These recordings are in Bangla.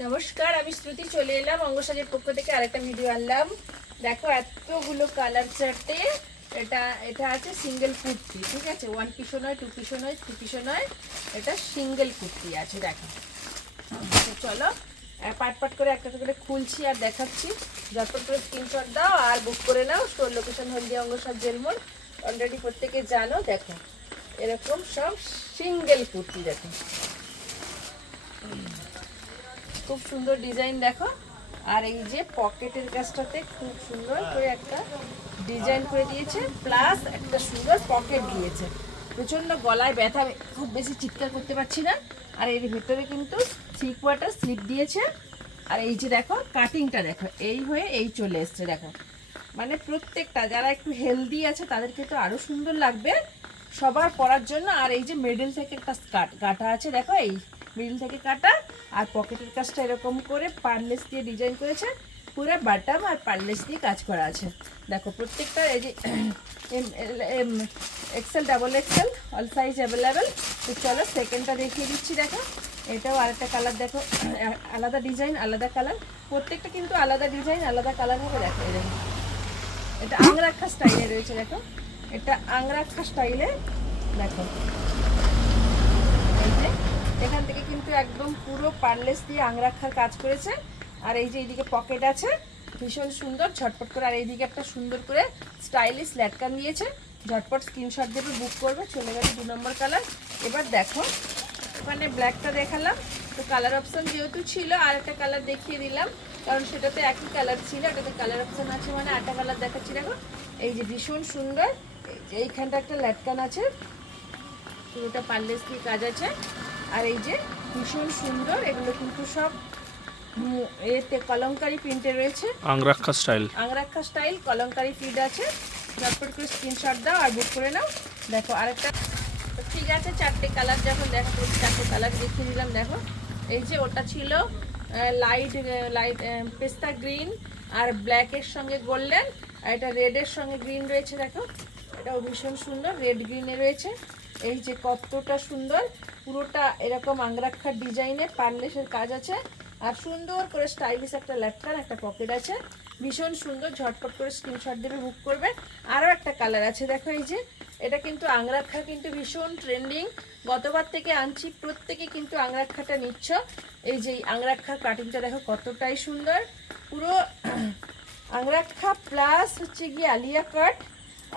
নমস্কার, আমি শ্রুতি চলে এলাম অঙ্গসাজের পক্ষ থেকে আরেকটা ভিডিও আনলাম। দেখো এতগুলো কালার চার্টে এটা আছে সিঙ্গেল কুর্তি, ঠিক আছে। ওয়ান পিসও নয়, টু পিসও নয়, থ্রি পিসও নয়, এটা সিঙ্গেল কুর্তি আছে। দেখো চলো পাট পাট করে একটা করে খুলছি আর দেখাচ্ছি। যত করে স্ক্রিনশট দাও আর বুক করে নাও। স্টোর লোকেশন হলদিয়া অঙ্গসাজ জেলমোড়, অলরেডি প্রত্যেকে জানো। দেখো এরকম সব সিঙ্গেল কুর্তি, দেখো খুব সুন্দর ডিজাইন। দেখো আর এই যে পকেটের কাজটাতে খুব সুন্দর করে একটা ডিজাইন করে দিয়েছে, প্লাস একটা সুন্দর পকেট দিয়েছে। প্রচন্ড গলায় ব্যথা, আমি খুব বেশি চিৎকার করতে পারছি না। আর এর ভেতরে কিন্তু 3/4 স্লিপ দিয়েছে। আর এই যে দেখো কাটিংটা, দেখো এই হয়ে এই চলে এসছে। দেখো মানে প্রত্যেকটা যারা একটু হেলদি আছে তাদেরকে তো আরো সুন্দর লাগবে সবার পরার জন্য। আর এই যে মিডল থেকে একটা স্কার্ট কাটা আছে, দেখো এই মিডল থেকে কাটা। আর পকেটের কাজটা এরকম করে পার্লেস দিয়ে ডিজাইন করেছে, পুরো বাটাম আর পার্লেস দিয়ে কাজ করা আছে। দেখো প্রত্যেকটা এই যে XL, double XL, all size available. তো চলো সেকেন্ডটা দেখিয়ে দিচ্ছি। দেখো এটাও আরেকটা কালার, দেখো আলাদা ডিজাইন আলাদা কালার, প্রত্যেকটা কিন্তু আলাদা ডিজাইন আলাদা কালার হবে। দেখো এরকম এটা আংরাক্ষা স্টাইলে রয়েছে। দেখো এটা আংরাক্ষা স্টাইলে। দেখো এই যে এখান থেকে কিন্তু একদম পুরো পার্লেস দিয়ে আংরাক্ষার কাজ করেছে। আর এই যে এইদিকে পকেট আছে ভীষণ সুন্দর ঝটপট করে। আর এইদিকে একটা সুন্দর করে স্টাইলিশ ল্যাটকান দিয়েছে। ঝটপট স্ক্রিনশট দেবে, বুক করবে। চলে গেল 2 নম্বর কালার। এবার দেখো ওখানে ব্ল্যাকটা দেখালাম, তো কালার অপশন যেহেতু ছিল আর একটা কালার দেখিয়ে দিলাম, কারণ সেটাতে একই কালার ছিল। এটাতে কালার অপশন আছে মানে 8টা কালার দেখাচ্ছি। দেখো এই যে ভীষণ সুন্দর, এই যে এইখানটা একটা ল্যাটকান আছে, পুরোটা পার্লেস দিয়ে কাজ আছে। আর এই যে ভীষণ সুন্দর, এগুলো কিন্তু সব এতে কলমকারি প্রিন্টে রয়েছে। আংরাক্ষা স্টাইল কলমকারি প্রিন্ট আছে। ঝটপট করে স্ক্রিনশট দাও আর বুক করে নাও। দেখো আরেকটা, ঠিক আছে 4টে কালার যখন দেখা করছি 4টে কালার দেখিয়ে দিলাম। দেখো এই যে ওটা ছিল লাইট লাইট পেস্তা গ্রিন আর ব্ল্যাকের সঙ্গে গোল্ডেন, আর এটা রেডের সঙ্গে গ্রিন রয়েছে। দেখো এটাও ভীষণ সুন্দর, রেড গ্রিনে রয়েছে। এই যে কতটা সুন্দর, পুরোটা এরকম আংরাক্ষার ডিজাইনে পার্লেসের কাজ আছে। আর সুন্দর করে স্টাইলিশ একটা ল্যাটকান, একটা পকেট আছে, ভীষণ সুন্দর। ঝটপট করে স্ক্রিনশট দেবে, বুক করবে। আরও একটা কালার আছে। দেখো এই যে এটা কিন্তু আংরাক্ষা কিন্তু ভীষণ ট্রেন্ডিং, গতবার থেকে আনছি, প্রত্যেকে কিন্তু আংরাক্ষাটা নিচ্ছ। এই যে আংরাক্ষার কাটিংটা দেখো কতটাই সুন্দর, পুরো আংরাক্ষা প্লাস হচ্ছে গিয়ে আলিয়া কাট।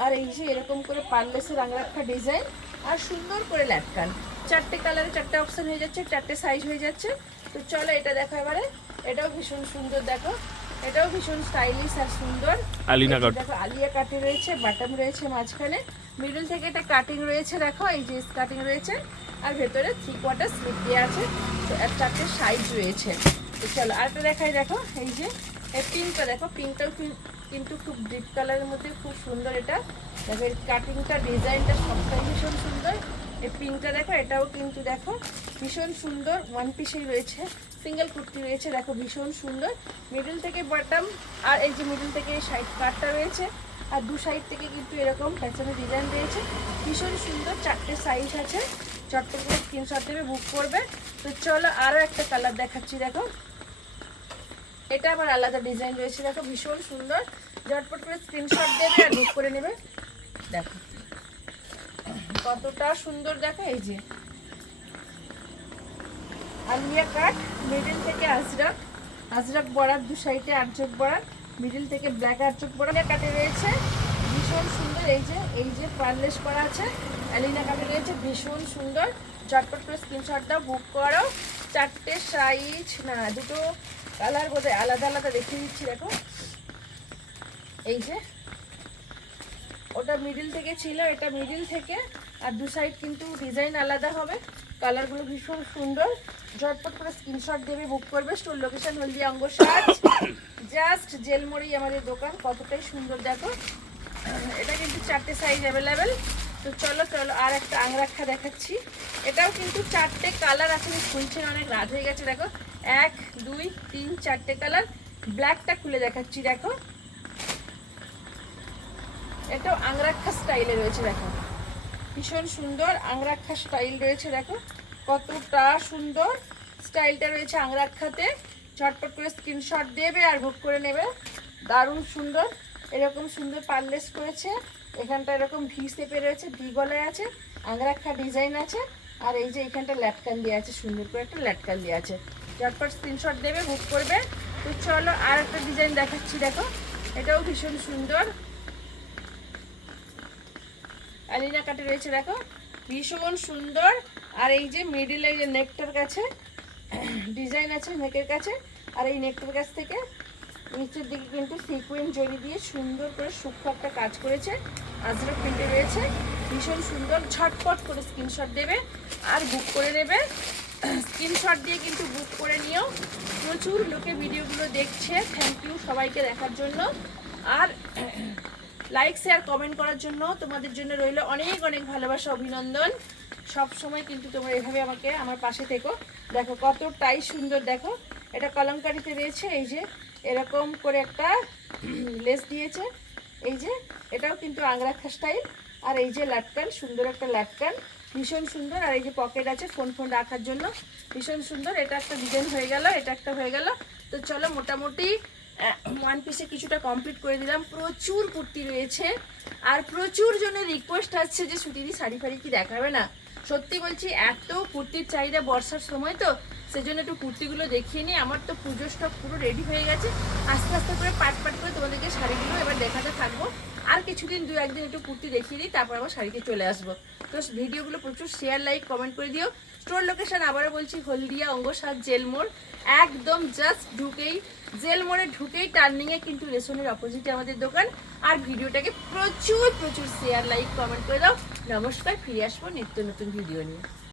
আর এই যে এরকম করে পার্লেসের আংরাক্ষা ডিজাইন আর সুন্দর করে ল্যাটকান। 4টে কালারে 4টে অপশন হয়ে যাচ্ছে, 4টে সাইজ হয়ে যাচ্ছে। তো চলো এটা দেখো এবারে। এটাও ভীষণ সুন্দর, দেখো এটাও ভীষণ স্টাইলিশ আর সুন্দর। দেখো আলিয়া কাটে রয়েছে, বাটন রয়েছে মাঝখানে, মিডল থেকে এটা কাটিং রয়েছে। দেখো এই যে কাটিং রয়েছে, আর ভেতরে 3/4 স্লিপ দেওয়া আছে। তো 4টে সাইজ রয়েছে। তো চলো আরেকটা দেখাই। দেখো এই যে পিঙ্কটা, দেখো পিঙ্কটাও কিন্তু খুব ডিপ কালারের মধ্যে খুব সুন্দর। এটা দেখো এর কাটিংটা ডিজাইনটা সবটাই ভীষণ সুন্দর। এই পিঙ্কটা দেখো এটাও কিন্তু দেখো ভীষণ সুন্দর, ওয়ান পিসেই রয়েছে, সিঙ্গেল কুর্তি রয়েছে। দেখো ভীষণ সুন্দর, মিডল থেকে বটম, আর এই যে মিডল থেকে সাইড কাটটা রয়েছে, আর দু সাইড থেকে কিন্তু এরকম প্যাচানো ডিজাইন রয়েছে, ভীষণ সুন্দর। 4টে সাইজ আছে, চটপট করে স্ক্রিনশট দেবে, বুক করবে। তো চলো আরও একটা কালার দেখাচ্ছি। দেখো এটা আবার আলাদা ডিজাইন রয়েছে। দেখো ভীষণ সুন্দর, ঝটপট করে স্ক্রিনশট দেবে আর বুক করে নেবে। দেখো কতটা সুন্দর, দেখো এই যে আলিয়া কাট, মিডল থেকে আজরাক বরার, দু সাইডে আরচক বরার, মিডল থেকে ব্ল্যাক আরচক বরার কাটে রয়েছে, ভীষণ সুন্দর। এই যে পার্লেস করা আছে, আলিনা কাটে রয়েছে, ভীষণ সুন্দর। ঝটপট করে স্ক্রিনশট দাও, বুক করো। 4টে সাইজ না, দুটো কালার বোধহয় আলাদা আলাদা দেখিয়ে দিচ্ছি। দেখো এই যে ওটা মিডিল থেকে ছিল, এটা মিডিল থেকে, আর দু সাইড কিন্তু ডিজাইন আলাদা হবে। কালারগুলো ভীষণ সুন্দর। ঝটপট করে স্ক্রিনশট দেবে, বুক করবে। স্টোর লোকেশন হলদিয়া অঙ্গসাজ, জাস্ট জেলমোড়েই আমাদের দোকান। কতটাই সুন্দর দেখো, এটা কিন্তু 4টে সাইজ অ্যাভেলেবেল। তো চলো আর একটা আংরাক্ষা দেখাচ্ছি। এটাও কিন্তু 4টে কালার আছে, খুলছে অনেক রাত হয়ে গেছে। দেখো 1 2 3 4টে কালার। ব্ল্যাকটা খুলে দেখাচ্ছি। দেখো এটাও আংরাক্ষা স্টাইলে রয়েছে। দেখো ভীষণ সুন্দর আংরাক্ষা স্টাইল রয়েছে। দেখো কতটা সুন্দর স্টাইলটা রয়েছে আংরাক্ষাতে, ঝটপট করে স্ক্রিনশট দেবে আর বুক করে নেবে। দারুণ সুন্দর, এরকম সুন্দর পারলেস করেছে, এখানটা এরকম ভি শেপে রয়েছে, ভি গলায় আছে, আংরাক্ষা ডিজাইন আছে, আর এই যে এখানটা ল্যাটকান দেওয়া আছে, সুন্দর করে একটা ল্যাটকান দেওয়া আছে। ঝটপট স্ক্রিনশট দেবে, বুক করবে। তো চলো আর একটা ডিজাইন দেখাচ্ছি, দেখো এটাও ভীষণ সুন্দর, আলিনা কাটে রয়েছে, দেখো ভীষণ সুন্দর। আর এই যে মিডিলে যে নেকটার কাছে ডিজাইন আছে, নেকের কাছে, আর এই নেকটার কাছ থেকে নিচের দিকে কিন্তু সিকোয়েন্স জড়ি দিয়ে সুন্দর করে সূক্ষ্ম একটা কাজ করেছে, আজরক প্রিন্টে রয়েছে, ভীষণ সুন্দর। ঝটপট করে স্ক্রিনশট দেবে আর বুক করে নেবে। স্ক্রিনশট দিয়ে কিন্তু বুক করে নিও। প্রচুর লোকে ভিডিওগুলো দেখছে, থ্যাংক ইউ সবাইকে দেখার জন্য। আর লাইক শেয়ার কমেন্ট করার জন্য তোমাদের জন্য রইল অনেক অনেক ভালোবাসা, অভিনন্দন। সব সময় কিন্তু তোমরা এভাবে আমাকে আমার পাশে থেকো। দেখো কতটাই সুন্দর, দেখো এটা কলমকারিতে রয়েছে, এই যে এরকম করে একটা লেস দিয়েছে, এই যে এটাও কিন্তু আংরাক্ষা স্টাইল, আর এই যে লাটকান, সুন্দর একটা লাটকান, ভীষণ সুন্দর। আর এই যে পকেট আছে ফোন ফোন রাখার জন্য, ভীষণ সুন্দর। এটা একটা ডিজাইন হয়ে গেল, এটা একটা হয়ে গেল। তো চলো মোটামুটি ওয়ান পিসে কিছুটা কমপ্লিট করে দিলাম। প্রচুর কুর্তি রয়েছে আর প্রচুর জনের রিকোয়েস্ট আসছে যে সুতিদি শাড়ি ফাড়ি কি দেখাবে না। সত্যি বলছি, এত কুর্তির চাহিদা বর্ষার সময়, তো সেজন্য একটু কুর্তিগুলো দেখিয়ে নিই। আমার তো পুজোর স্টক পুরো রেডি হয়ে গেছে, আস্তে আস্তে করে পাট পাট করে তোমাদেরকে শাড়িগুলো এবার দেখাতে থাকবো। আর কিছুদিন দু একদিন একটু কুর্তি দেখিয়ে দিই, তারপর আবার শাড়িতে চলে আসবো। তো ভিডিওগুলো প্রচুর শেয়ার লাইক কমেন্ট করে দিও। স্টোর লোকেশন আবারও বলছি, হলদিয়া অঙ্গসার জেল মোড়, একদম জাস্ট ঢুকেই জেল মোড়ে ঢুকেই টার্নিংয়ে কিন্তু রেশনের অপোজিটে আমাদের দোকান। আর ভিডিওটাকে প্রচুর প্রচুর শেয়ার লাইক কমেন্ট করে দাও। নমস্কার, ফিরে আসবো নিত্য নতুন ভিডিও নিয়ে।